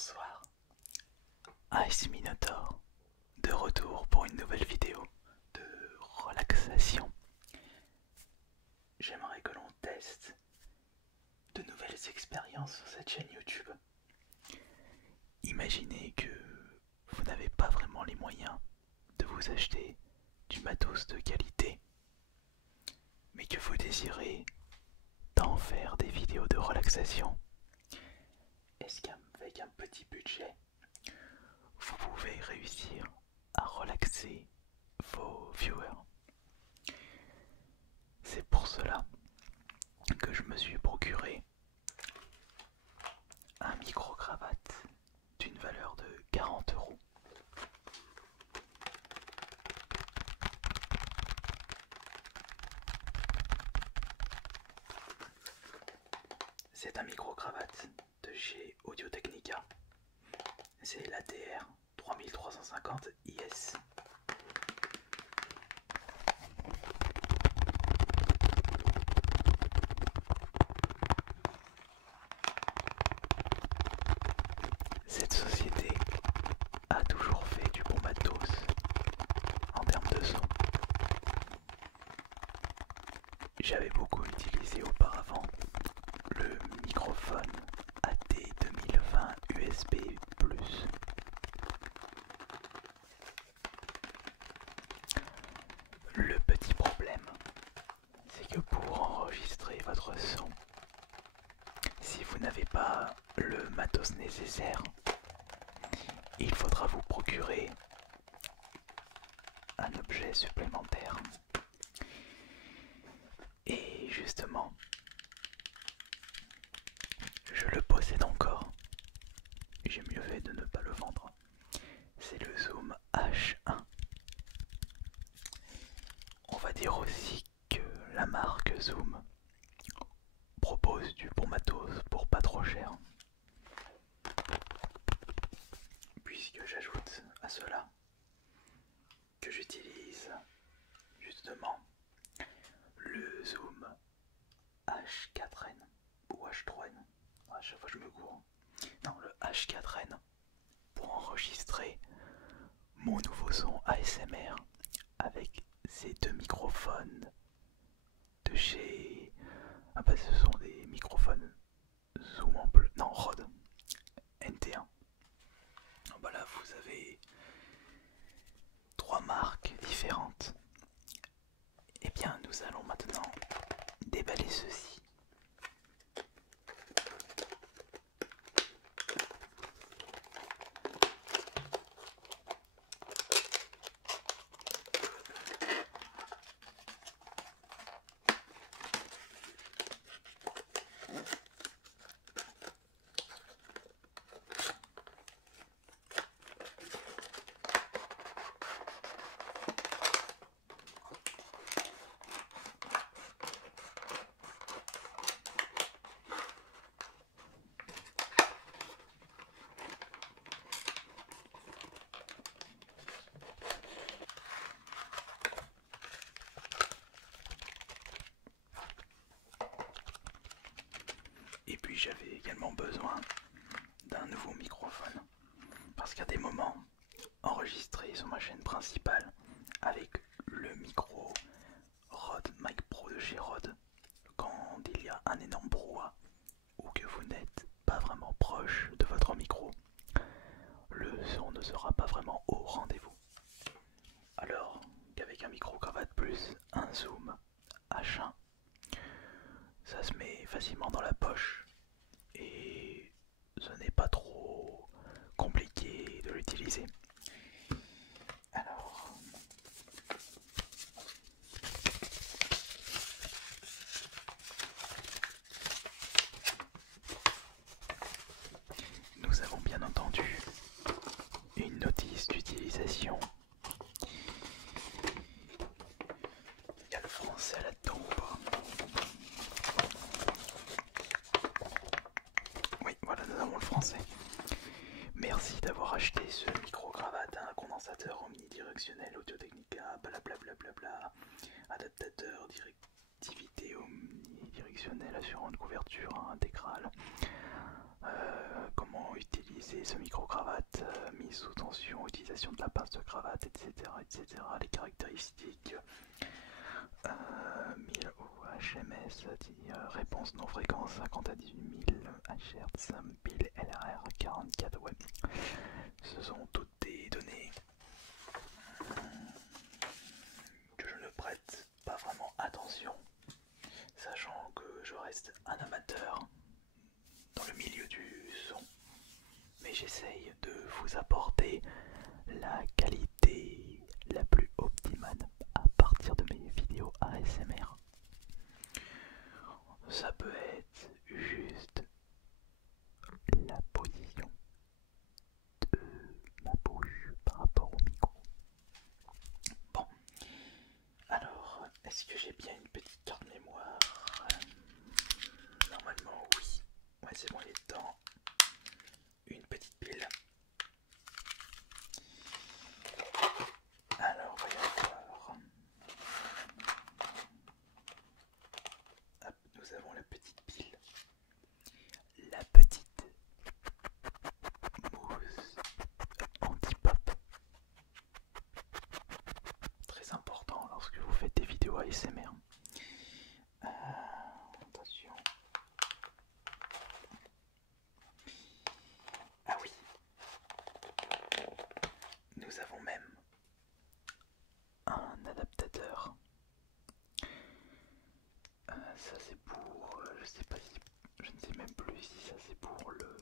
Bonsoir, Ice Minotaur, de retour pour une nouvelle vidéo de relaxation. J'aimerais que l'on teste de nouvelles expériences sur cette chaîne YouTube. Imaginez que vous n'avez pas vraiment les moyens de vous acheter du matos de qualité, mais que vous désirez d'en faire des vidéos de relaxation. Est-ce qu'avec un petit budget, vous pouvez réussir à relaxer vos viewers? C'est pour cela que je me suis procuré un micro-cravate d'une valeur de 40 €. C'est un micro-cravate de chez Audio-Technica. C'est l'ATR 3350 IS. Cette société a toujours fait du bon matos en termes de son. J'avais beaucoup utilisé auparavant le microphone AT2020 USB+. Le petit problème, c'est que pour enregistrer votre son, si vous n'avez pas le matos nécessaire, il faudra vous procurer un objet supplémentaire. Et justement, je le possède encore. J'ai mieux fait de ne pas le vendre. C'est le Zoom H1. On va dire aussi que la marque Zoom propose du bon matos pour pas trop cher. Puisque j'ajoute à cela que j'utilise justement le Zoom H4n ou H3n. À chaque fois je me cours. Non, le H4n pour enregistrer mon nouveau son ASMR avec ces deux microphones de chez... Ah bah ce sont des microphones Zoom en bleu, non Rode NT1. Bah là vous avez trois marques différentes. Et bien nous allons maintenant déballer ceci. Et puis j'avais également besoin d'un nouveau microphone. Parce qu'à des moments, enregistré sur ma chaîne principale avec le micro Rode Mic Pro de chez Rode, quand il y a un énorme brouhaha ou que vous n'êtes pas vraiment proche de votre micro, le son ne sera pas vraiment au rendez-vous. Alors qu'avec un micro-cravate plus un zoom H1, ça se met facilement dans la poche et ce n'est pas trop compliqué de l'utiliser. Alors, nous avons bien entendu une notice d'utilisation. Il y a le français là-dedans ou pas? Oui, voilà, nous avons le français. Merci d'avoir acheté ce micro-cravate, un condensateur omnidirectionnel Audio-Technica, blablabla, adaptateur, directivité omnidirectionnelle, assurant une couverture intégrale. Comment utiliser ce attention, utilisation de la pince de cravate, etc. etc. Les caractéristiques. 1000 HMS, réponse non fréquence 50 à 18 000 Hz, pile LRR 44, ouais. Ce sont toutes des données que je ne prête pas vraiment attention, sachant que je reste un amateur dans le milieu du son, mais j'essaye de vous apporter la qualité la plus optimale à partir de mes vidéos ASMR. Ça peut être juste la position de ma bouche par rapport au micro. Bon, alors, est-ce que j'ai bien une petite carte mémoire? Normalement, oui. Ouais, c'est bon, il est dedans. Une petite pile. Alors, voyons voir. Hop, nous avons la petite pile. La petite mousse anti-pop. Très important lorsque vous faites des vidéos ASMR. Attention. Ah oui. Nous avons même un adaptateur. Ça c'est pour, je sais pas si, je ne sais même plus si ça c'est pour le...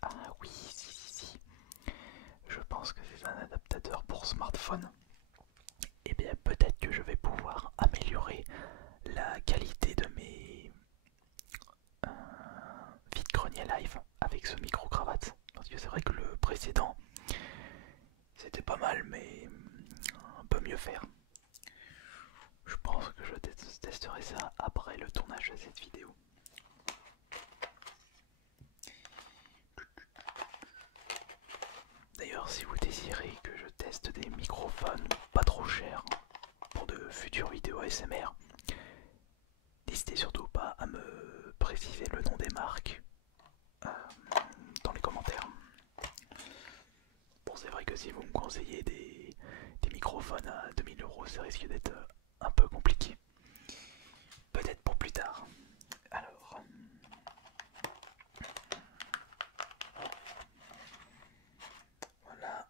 ah oui, si. Je pense que c'est un adaptateur pour smartphone. Et bien peut-être que je vais pouvoir améliorer la qualité de mes vide-grenier live avec ce micro-cravate. Parce que c'est vrai que le précédent, c'était pas mal, mais on peut mieux faire. Je pense que je testerai ça après le tournage de cette vidéo. D'ailleurs, si vous désirez que je teste des microphones pas trop chers pour de futures vidéos ASMR, n'hésitez surtout pas à me préciser le nom des marques dans les commentaires. Bon, c'est vrai que si vous me conseillez des microphones à 2000 €, ça risque d'être un peu compliqué. Peut-être pour plus tard. Alors, voilà.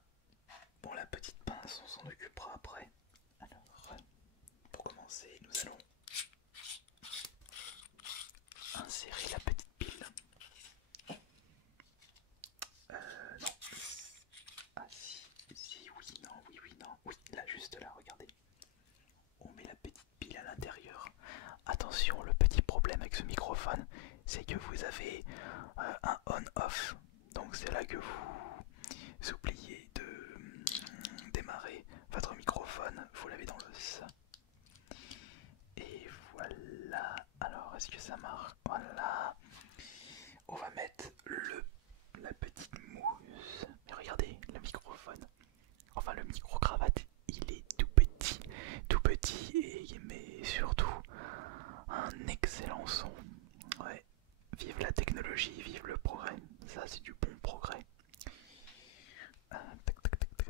Bon, la petite pince, on s'en occupera après. Alors, pour commencer, nous allons insérer la petite pile. Non. Ah si, oui, non, oui, non. Oui, là, juste là, regardez. On met la petite pile à l'intérieur. Attention, le petit problème avec ce microphone, c'est que vous avez un on-off. Donc c'est là que vous oubliez de démarrer votre microphone. Vous l'avez dans l'os. Et voilà. Alors, est-ce que ça marche? Voilà. On va mettre la petite mousse. Mais regardez, le microphone. Enfin, le micro-cravate, il est tout petit et mais surtout un excellent son. Ouais, vive la technologie, vive le progrès. Ça, c'est du bon progrès.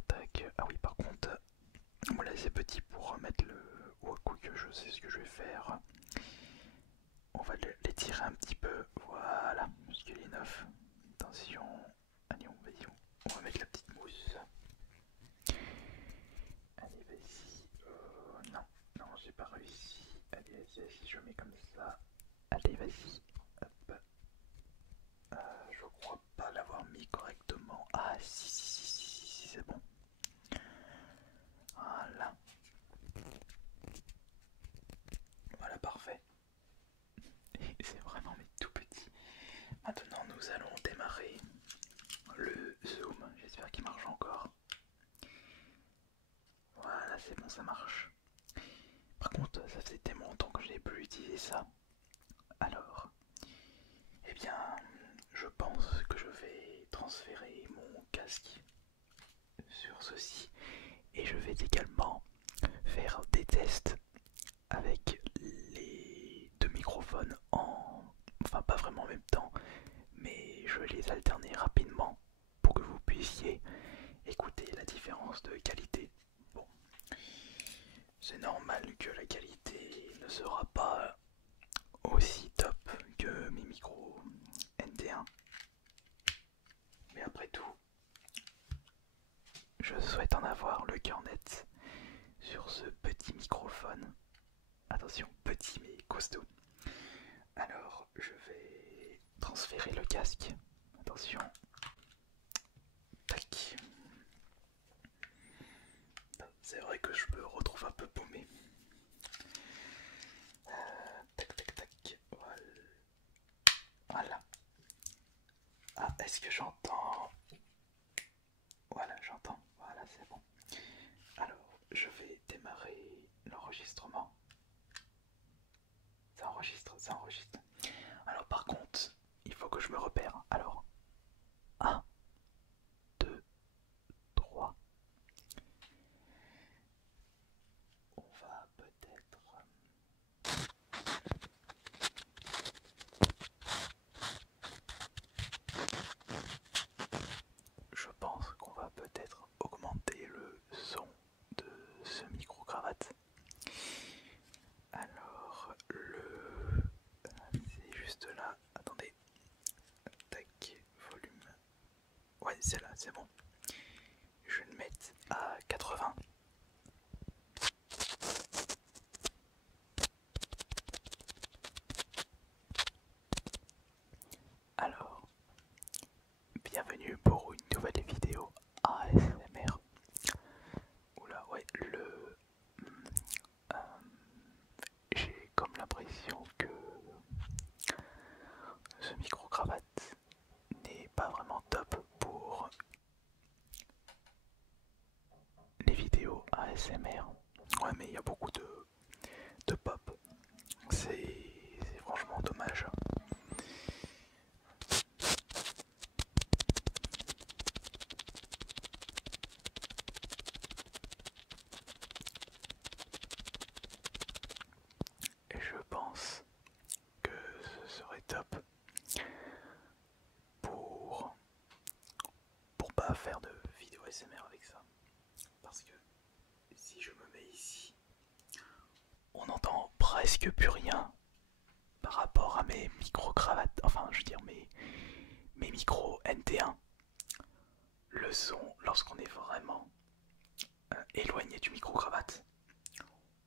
Tac. Ah oui, par contre, voilà, c'est petit pour remettre le. Oh, quoique je sais ce que je vais faire. On va l'étirer un petit peu. Voilà, parce qu'il est neuf. Attention. Allez, on va mettre la petite mousse. Allez, vas-y. Non, j'ai pas réussi. Allez, vas-y, je mets comme ça. Allez, vas-y. Hop. Je crois pas l'avoir mis correctement. Ah, si, c'est bon. Voilà. Voilà, parfait. C'est vraiment mais tout petit. Maintenant, nous allons démarrer le zoom. J'espère qu'il marche encore. Voilà, c'est bon, ça marche. Par contre, ça faisait tellement longtemps que je n'ai plus utilisé ça. Alors, eh bien, je pense que je vais transférer mon casque sur ceci et je vais également faire des tests avec les deux microphones enfin pas vraiment en même temps, mais je vais les alterner rapidement pour que vous puissiez écoutez la différence de qualité. Bon, c'est normal que la qualité ne sera pas aussi top que mes micros NT1. Mais après tout, je souhaite en avoir le cœur net sur ce petit microphone. Attention, petit mais costaud. Alors, je vais transférer le casque. Attention. Tac. C'est vrai que je me retrouve un peu paumé. Tac, tac, tac. Voilà. Ah, est-ce que j'entends? Voilà, j'entends. Voilà, c'est bon. Alors, je vais démarrer l'enregistrement. Ça enregistre, ça enregistre. Alors, par contre, il faut que je me repère. Alors, 1, 2, 3. On va peut-être... Je pense qu'on va peut-être augmenter le son de ce micro-cravate. Alors, c'est juste là. Attendez. Tac, volume. Ouais, c'est là, c'est bon. Je vais le mettre à 80. Alors, bienvenue pour une nouvelle vidéo ASMR. Oula, ouais, j'ai comme l'impression que ce micro-cravate n'est pas vraiment top pour les vidéos ASMR. Ouais, mais il y a beaucoup de pop. C'est franchement dommage. Et je pense que ce serait top pour pas faire de vidéo ASMR avec ça. Parce que si je me mets ici, on n'entend presque plus rien par rapport à mes micro-cravates, enfin je veux dire mes micros NT1. Le son, lorsqu'on est vraiment éloigné du micro-cravate,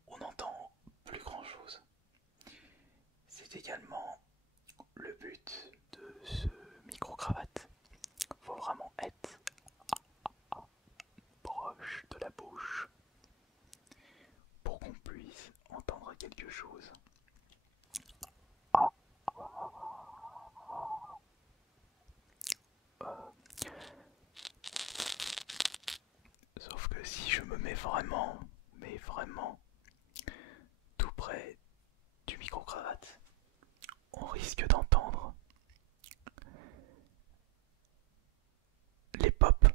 on n'entend plus grand chose. C'est également le but de ce micro-cravate. Faut vraiment être proche de la bouche pour qu'on puisse entendre quelque chose. Sauf que si je me mets vraiment, mais vraiment, tout près du micro-cravate, on risque d'entendre les pops.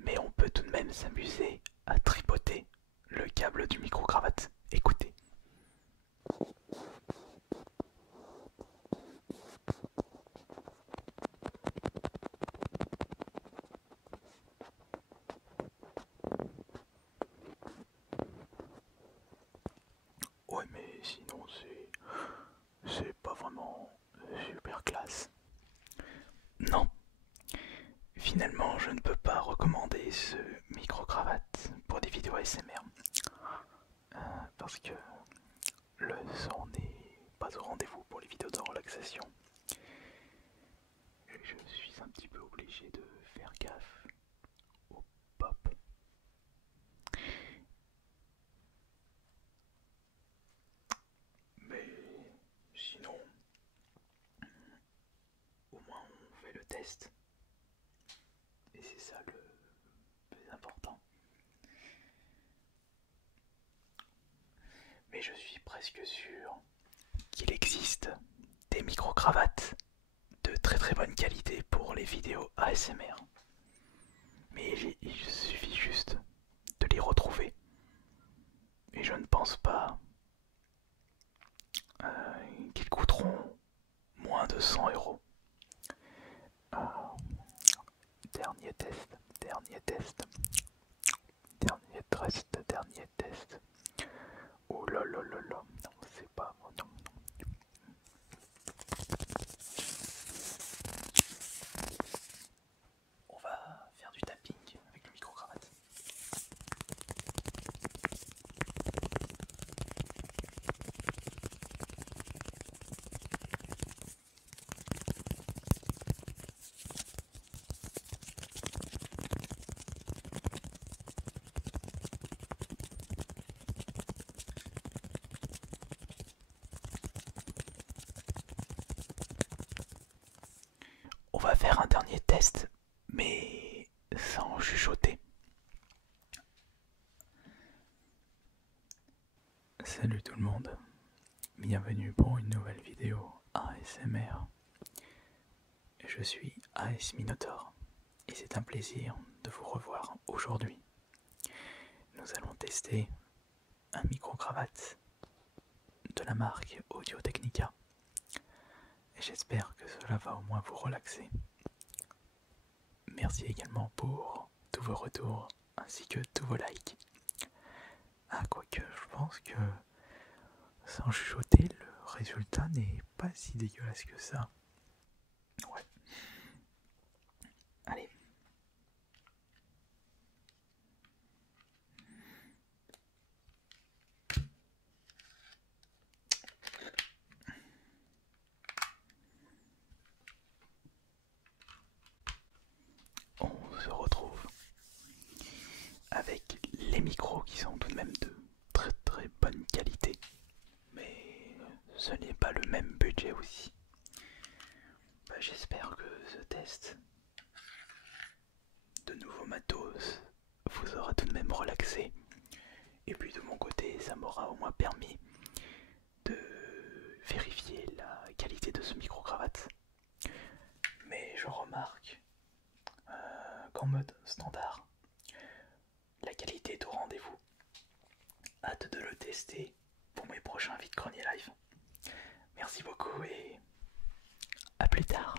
Mais on peut tout de même s'amuser à tripoter le câble du micro-cravate. Écoutez. Ouais, mais sinon c'est pas vraiment super classe. Non, finalement je ne peux pas recommander ce micro-cravate pour des vidéos ASMR. Parce que le son n'est pas au rendez-vous pour les vidéos de relaxation. Je suis un petit peu obligé de faire gaffe au pop. Mais sinon, au moins on fait le test. Et c'est ça le plus important. Mais je suis presque sûr qu'il existe des micro-cravates de très très bonne qualité pour les vidéos ASMR. Mais il suffit juste de les retrouver. Et je ne pense pas qu'ils coûteront moins de 100 euros. test, dernier test, dernier test, dernier test. Oh là là là là, non, c'est pas bon, non. On va faire du tapping avec le micro-cravate. On va faire un dernier test, mais sans chuchoter. Salut tout le monde, bienvenue pour une nouvelle vidéo ASMR. Je suis AS Minotaur et c'est un plaisir de vous revoir aujourd'hui. Nous allons tester un micro-cravate de la marque Audio-Technica et j'espère que cela va au moins vous relaxer. Merci également pour tous vos retours ainsi que tous vos likes. Ah, quoique je pense que sans chuchoter, le résultat n'est pas si dégueulasse que ça. Ouais. Allez. On se retrouve avec les micros qui sont tout de même de très très bonne qualité. Mais ce n'est pas le même budget aussi. J'espère que ce test de nouveaux matos vous aura tout de même relaxé. Et puis de mon côté, ça m'aura au moins permis de vérifier la qualité de ce micro-cravate. Mais je remarque qu'en mode standard, la qualité est au rendez-vous. Hâte de le tester pour mes prochains vide-greniers live. Merci beaucoup et à plus tard.